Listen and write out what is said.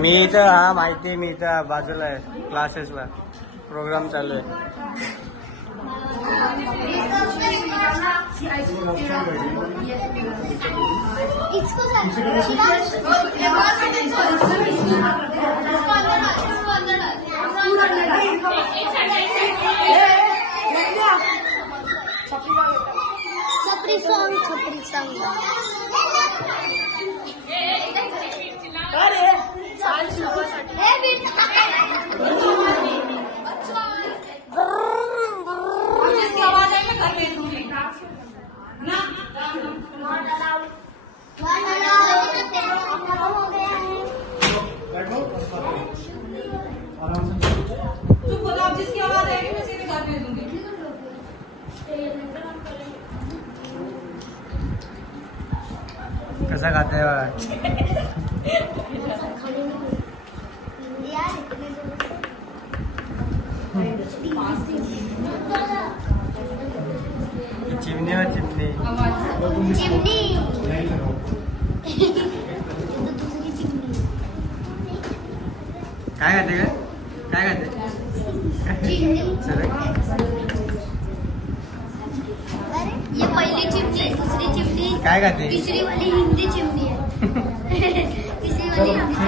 मी इथं हा माहिती मी इथं बाजूला आहे क्लासेसला प्रोग्राम चालू आहे. छपरी सॉन्ग जिसकी आवाज आएगी मैं सीधे घर भेज दूंगी. कसा खाते चिमणी व चिमणी काय खाते काय खाते ये पहली चिमनी, दूसरी चिमनी, काय खाते तीसरी वाली हिंदी चिमनी है. तीसरी वाली हिंदी चिमनी.